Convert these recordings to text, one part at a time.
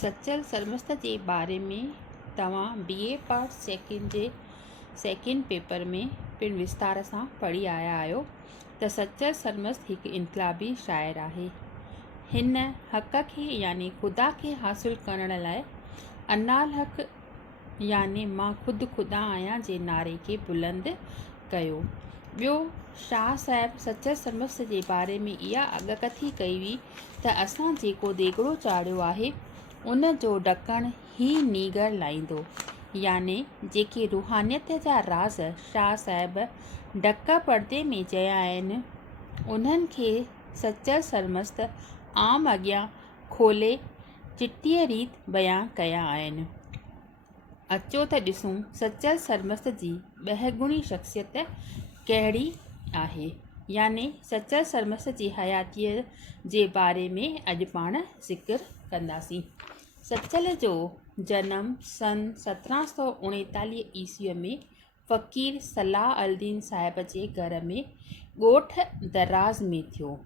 सचल सरमस्त जे बारे में तव्हां BA पार्ट सेकेंड पेपर में पिण विस्तार सां पढ़ी आया आहियो त सचल सरमस्त हिकु इनकलाबी शाइर आहे। हिन हक़ खे यानी ख़ुदा खे हासिल करण लाइ अनाल हक़ यानी मां ख़ुदि ख़ुदा आहियां जे नारे खे बुलंद कयो। ॿियो शाह साहिब सचल सरमस्त जे बारे में इहा अॻकथी कई हुई त असां जेको देगिड़ो चाढ़ियो आहे उन जो ढकणु ही नीगर लाहींदो, याने जेके रूहानियत जा राज़ शाह साहिब ढक पर्दे में चया आहिनि उन्हनि खे सचल सरमस्त आम अॻियां खोले चिटीअ रीति बयां कया आहिनि। अचो त ॾिसूं सचल सरमस्त जी ॿहगुणी शख़्सियत कहिड़ी आहे, याने सचल सरमस्त जी हयातीअ जे बारे में अॼु पाण ज़िक्र कंदासीं। सचल जो जनम सन 1739 ईस्वीअ में फ़क़ीर सलाह अल-दीन साहिब जे घर में ॻोठ दराज़ में थियो।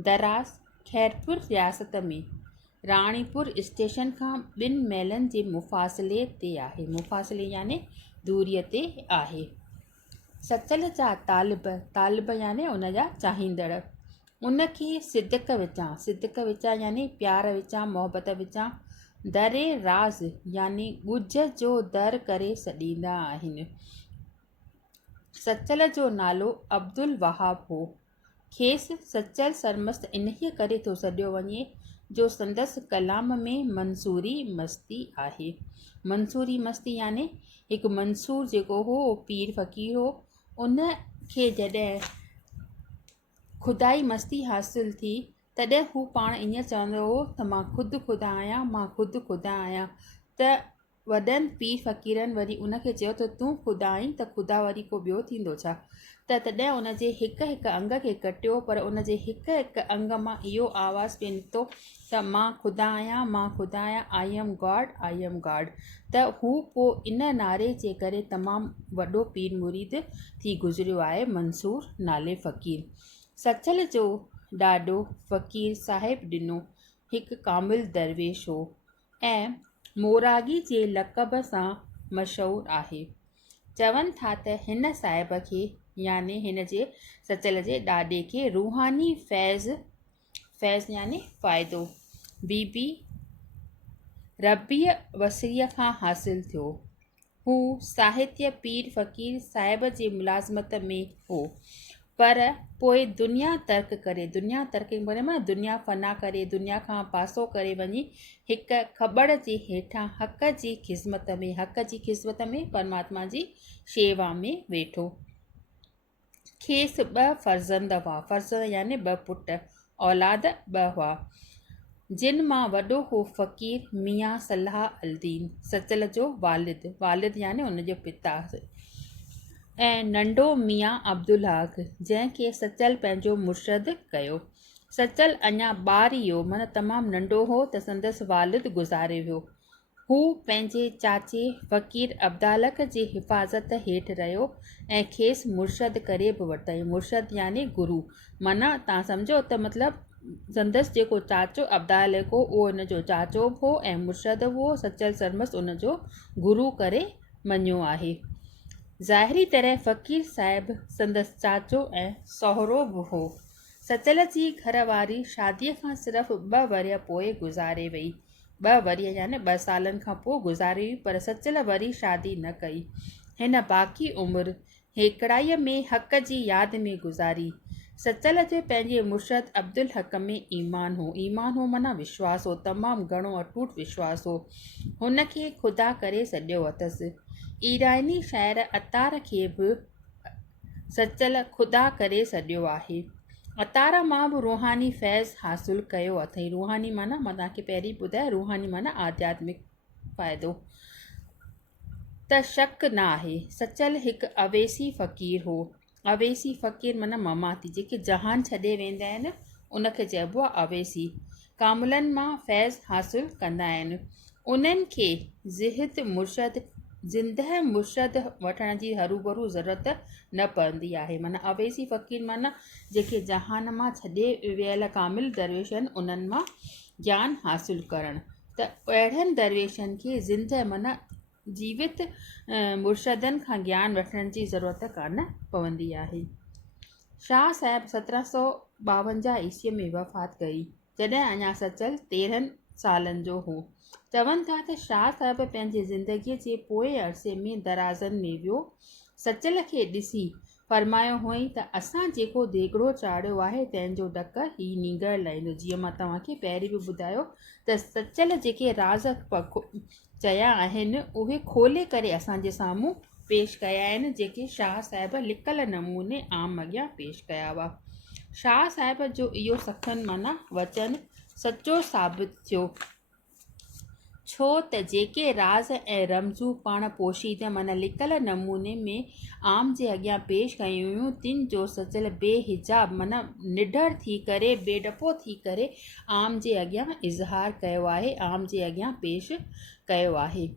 दराज़ खैरपुर रियासत में राणीपुर स्टेशन खां 2 मीलनि जे मुफ़ासिले ते आहे। मुफ़ासिले याने दूरीअ ते आहे। सचल जा तालिब याने उन जा चाहींदड़ उनखे सिदक विचां यानी प्यार विचां मोहबत विचां दरे राज़ यानी ॻुझ जो दर करे सॾींदा आहिनि। सचल जो नालो अब्दुल वहाब हो। खेसि सचल सरमस्त इन्हीअ करे थो सॾियो वञे जो संदसि कलाम में मंसूरी मस्ती आहे। मंसूरी मस्ती याने हिकु मंसूर जेको हो पीर फ़क़ीर हो, उन खे जॾहिं ख़ुदाई मस्ती हासिल थी तॾहिं हू पाण ईअं चवंदो हो त मां ख़ुदि ख़ुदा आहियां। त वॾनि पीर फ़क़ीरनि वरी उनखे चयो त तूं ख़ुदा आहीं त ख़ुदा वरी को ॿियो थींदो छा? त तॾहिं उनजे हिकु अंग खे कटियो, पर उनजे हिकु अंग मां इहो आवाज़ पिए निकितो त मां ख़ुदा आहियां, आई एम गॉड। त हू पोइ इन नारे जे करे तमामु वॾो पीर मुरीद थी गुज़रियो आहे, मंसूर नाले फ़क़ीर। सचल जो ॾाॾो फ़क़ीर साहिब ॾिनो हिकु कामिल दरवेश हो ऐं मोरागी जे लक़ब सां मशहूरु आहे। चवनि था त हिन साहिब खे याने हिन जे सचल जे ॾाॾे खे रूहानी फैज़ याने फ़ाइदो बीबी रबिया वसीअ खां हासिल थियो। हू साहित्य पीर फ़क़ीर साहिब जे मुलाज़मत में हो, पर पोइ दुनिया फ़ना करे दुनिया खां पासो करे वञी हिकु ख़बर जे हेठां हक़ जी ख़िज़मत में परमात्मा जी शेवा में वेठो। खेसि 2 फ़र्ज़ंद हुआ। फ़र्ज़ंद याने 2 पुट, औलाद 2 हुआ, जिन मां वॾो हो फ़क़ीर मियां सलाह अल-दीन सचल जो वालिद याने उनजो पिता, ऐं नंढो मियां अब्दुल हक़ जंहिंखे सचल पंहिंजो मुर्शद कयो। सचल अञा ॿार ई हो, माना तमामु नंढो हो त संदसि वालिद गुज़ारे वियो। हू पंहिंजे चाचे फ़क़ीर अब्दालक जे हिफ़ाज़त हेठि रहियो ऐं खेसि मुर्शद करे बि वरितई। मुर्शद याने गुरू, माना तव्हां सम्झो त मतिलबु संदसि जेको चाचो अब्दालक हो उहो उनजो चाचो बि हो ऐं मुर्शद बि हो। सचल सरमस्त उनजो गुरू करे मञियो आहे। ज़ाहिरी तरह फ़क़ीर साहिब संदसि चाचो ऐं सहुरो बि हो। सचल जी घरवारी शादीअ खां सिर्फ़ु 2 वरिया पोइ गुज़ारे वई। 2 वरिया याने 2 सालनि खां पोइ गुज़ारे वई, पर सचल वरी शादी न कई। हिन बाक़ी उमिरि हेकड़ाईअ में हक़ जी यादि में गुज़ारी। सचल जो पंहिंजे मुर्शद अब्दुल हक़ में ईमान हो माना विश्वास हो, तमामु घणो अटूट विश्वास हो। हुनखे ख़ुदा करे सॾियो अथसि। ईरानी शाइर अतार खे बि सचल ख़ुदा करे सॾियो आहे। अतार मां बि रूहानी फैज़ हासिल कयो अथई। रूहानी माना मां तव्हांखे पहिरीं ॿुधाया, रूहानी माना आध्यात्मिक फ़ाइदो। त शक न आहे सचल हिकु अवेसी फ़क़ीर हो। अवेसी फ़क़ीर माना ममाती, जेके जहान छॾे वेंदा आहिनि उनखे चइबो आहे अवेसी। कामिलनि मां फैज़ हासिल कंदा आहिनि। उन्हनि खे ज़िंदह मुर्शद वठण जी हरूभरू ज़रूरत न पवंदी आहे। माना अवेसी फ़क़ीर माना जेके जहान मां छॾे वियल कामिल दरवेश आहिनि उन्हनि मां ज्ञान हासिल करणु। त अहिड़नि दरवेशनि खे ज़िंदह माना जीवित मुर्शदनि खां ज्ञान वठण जी ज़रूरत कान पवंदी आहे। शाह साहिब 1752 ईस्वीअ में वफ़ात कई, जॾहिं अञा सचल 13 सालनि जो हो। चवनि था त शाह साहिब पंहिंजे ज़िंदगीअ जे पोएं अरसे में दराज़नि में वियो। सचल खे ॾिसी फरमायो हुअईं त असां जेको देगिड़ो चाढ़ियो आहे तंहिंजो डक ही नींगर लाहींदो। जीअं मां तव्हांखे पहिरीं बि ॿुधायो त सचल जेके राज़ चया आहिनि उहे खोले करे असांजे साम्हूं पेश कया आहिनि, जेके शाह साहिब लिकल नमूने आम अॻियां पेश कया हुआ। शाह साहिब जो इहो सखन माना वचन सचो साबित थियो, छो त जेके राज़ ऐं रमज़ू पाण पोशीदे माना लिकल नमूने में आम जे अॻियां पेश कयूं हुयूं, तिन जो सचल बेहिजाब माना निडर थी करे, बेडपो थी करे आम जे अॻियां इज़हार कयो आहे, आम जे अॻियां पेश कयो आहे।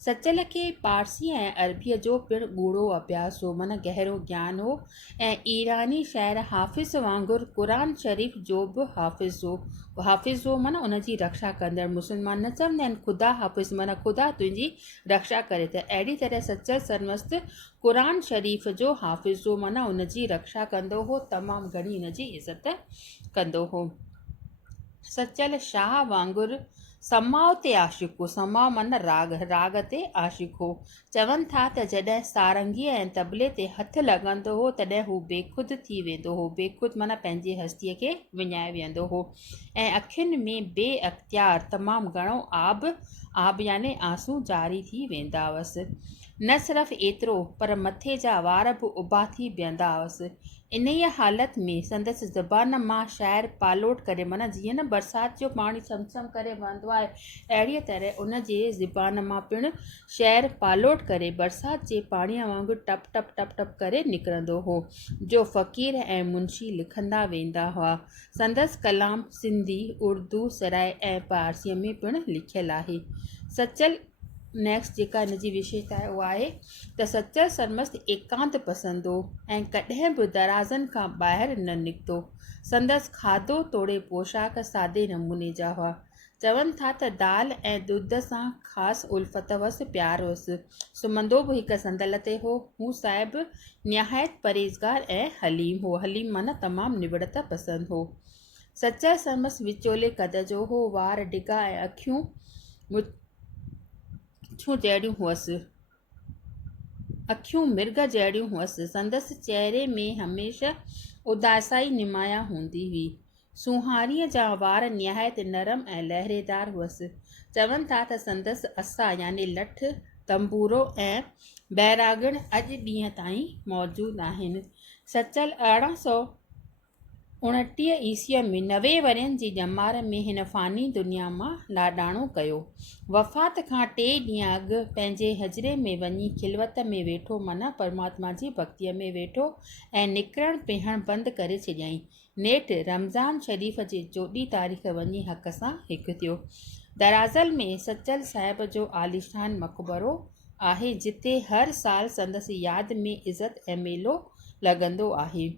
सचल खे पारसी ऐं अरबीअ जो पिणु ॻूढ़ो अभ्यास हो, माना गहरो ज्ञान हो, ऐं ईरानी शाइर हाफ़िज़ वांगुरु क़ुरान शरीफ़ जो बि हाफ़िज़ हो माना उनजी रक्षा कंदड़। मुस्लमान न चवंदा आहिनि ख़ुदा हाफ़िज़ माना ख़ुदा तुंहिंजी रक्षा करे, त अहिड़ी तरह सचल सरमस्त क़ुरान शरीफ़ जो हाफ़िज़ हो माना उनजी रक्षा कंदो हो, तमामु घणी उनजी इज़त कंदो हो। सचल शाह वांगुरु समाओ ते आशिक़ हो, समाओ माना राग ते आशिक़ हो। चवनि था त जॾहिं सारंगीअ ऐं तबले ते हथु लॻंदो हो तॾहिं हू बेख़ुदि थी वेंदो हो, बेख़ुदि माना पंहिंजे हस्तीअ खे विञाए वेंदो हो, ऐं अखियुनि में बेअख्तियार तमामु घणो आब याने आंसू जारी थी वेंदा हुअसि। न सिर्फ़ु एतिरो पर मथे जा वार बि उभा थी बीहंदा हुअसि। इन ई हालत में संदसि ज़बान मां शाइर पालोट करे माना जीअं न बरसाति जो पाणी छमछम करे वहंदो आहे, अहिड़ीअ तरह उन जे ज़बान मां पिणु शाइर पालोट करे बरसाति जे पाणीअ वांगुरु टप टप टप टप करे निकिरंदो हो, जो फ़क़ीर ऐं मुंशी लिखंदा वेंदा हुआ। संदसि कलाम सिंधी, उर्दू, सराय ऐं पारसीअ में पिणु लिखियलु आहे। सचल नेक्स्ट जेका हिन जी विशेषता आहे उहा आहे त सचल सरमस्त एकांत पसंदि हो ऐं कॾहिं बि दराज़नि खां ॿाहिरि न निकितो। संदसि खाधो तोड़े पोशाक सादे नमूने जा हुआ। चवनि था त दाल ऐं ॾुध सां ख़ासि उल्फत हुअसि, प्यार हुअसि। सुम्हंदो बि हिकु संदल ते हो। हू साहिबु निहायत परहेज़गार ऐं हलीम हो, हलीम माना तमामु निबड़त पसंदि हो। सचल सरमस्त विचोले कद जो हो, वार डिघा ऐं अखियूं जहिड़ियूं हुअसि, अखियूं मिर्ग जहिड़ियूं हुअसि। संदसि चहिरे में हमेशह उदासाई निमाया हूंदी हुई। सुहारीअ जा वार निहायत नरम ऐं लहरेदार हुअसि। चवनि था त संदसि असा यानी लठ, तंबूरो ऐं बैरागण अॼु ॾींहं ताईं मौजूदु आहिनि। सचल 1829 ईस्वीअ में 90 वरनि जी ॼमार में हिन फ़ानी दुनिया मां लाॾाणो कयो। वफ़ात खां 3 ॾींहं अॻु पंहिंजे हजरे में वञी खिलवत में वेठो माना परमात्मा जी भक्तीअ में वेठो ऐं निकिरण पिहण बंदि करे छॾियईं। नेठि रमज़ान शरीफ़ जे 14 तारीख़ वञी हक़ सां हिकु थियो। दराज़ल में सचल साहिब जो आलिशान मक़बरो आहे, जिते हर साल संदसि यादि में इज़त ऐं मेलो लॻंदो आहे।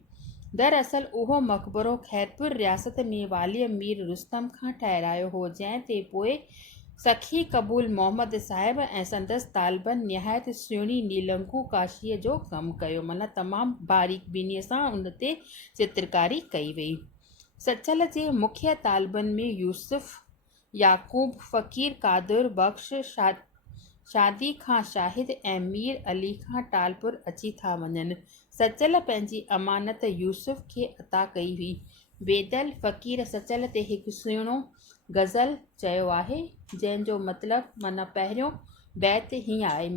दरअसल उहो मक़बरो ख़ैरपुर रियासत में वालीअ मीर रुस्तम खां ठहिरायो हो, जंहिं ते पोइ सखी क़बूल मोहम्मद साहिब ऐं संदसि तालिबनि निहायत सुहिणी नीलंकू काशीअ जो कमु कयो, माना तमामु बारीक बीनीअ सां उन ते चित्रकारी कई वई। सचल जे मुख्य तालिबनि में यूसुफ, याकूब, फ़क़ीर कादिर बख़्श, शादी खां शाहिद ऐं मीर अली खां टालपुर अची था वञनि। सचल पंहिंजी अमानत यूसुफ खे अता कई हुई। बेदल फ़क़ीर सचल ते हिकु सुहिणो गज़ल चयो आहे, जंहिंजो मतिलबु माना पहिरियों बैत हीअं आहे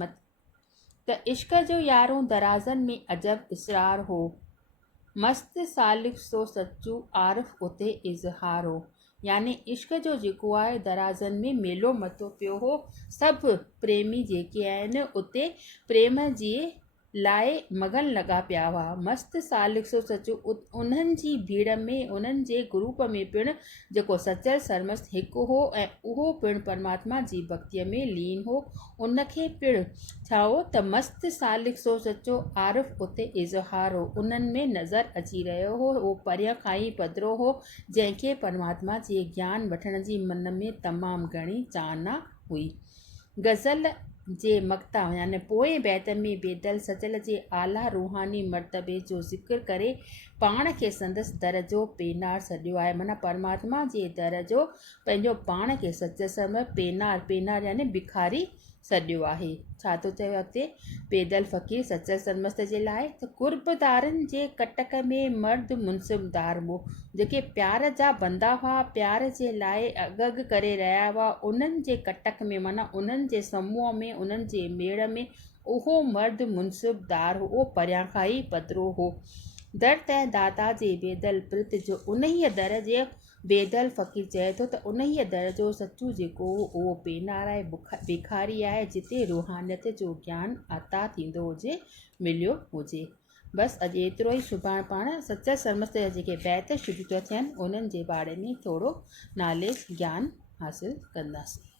त इश्क जो यारो दराज़नि में अजब इसरार हो, मस्त सालिक सो सचू आरिफ उते इज़हार हो। यानी इश्क जो जेको आहे दराज़नि में मेलो मतो पियो हो। सभु प्रेमी जेके आहिनि उते प्रेम जे लाइ मगन लॻा पिया हुआ। मस्त सालिक सो सचो उन्हनि जी भीड़ में, उन्हनि जे ग्रुप में पिणु जेको सचल सरमस्त हिकु हो ऐं उहो पिणु परमात्मा जी भक्तीअ में लीन हो। उनखे पिणु छा हो त मस्त सालिक सो सचो आरिफ उते इज़हार हो, उन्हनि में नज़र अची रहियो हो। उहो परियां खां ई पधिरो हो, जंहिंखे परमात्मा जे ज्ञान वठण जी मन में तमामु घणी चाहना हुई। गज़ल जे मक्ता यानी पोइ बैत में बेदल सचल जे आला रूहानी मर्तबे जो ज़िक्र करे पाण खे संदसि दर जो पेनार सॾियो आहे। माना परमात्मा जे दर जो पंहिंजो पाण खे सच समय पेनार यानी भिखारी सॾियो आहे। छा थो चए अॻिते, बेदल फ़क़ीर सचल सरमस्त जे लाइ त कुर्बदारनि जे कटक में मर्द मुनसिबदार हो, जेके प्यार जा बंदा हुआ, प्यार जे लाइ अॻ करे रहिया हुआ, उन्हनि जे कटक में माना उन्हनि जे समूह में, उन्हनि जे मेड़ में उहो मर्द मुनसिबदार हो, उहो परियां खां ई पधिरो हो। दर तंहिं दाता जे बेदल प्रित जो उन्हीअ दर जे बेदल फ़क़ीर चए थो त उन्हीअ दर जो सचू जेको उहो पेनार आहे, भिखारी आहे, जिते रूहानियत जो ज्ञान अता थींदो हुजे, मिलियो हुजे। बसि अॼु एतिरो ई। सुभाणे पाण सचल सरमस्त जा जेके बैत शुरू था थियनि उन्हनि जे बारे में थोरो नॉलेज ज्ञान हासिलु कंदासीं।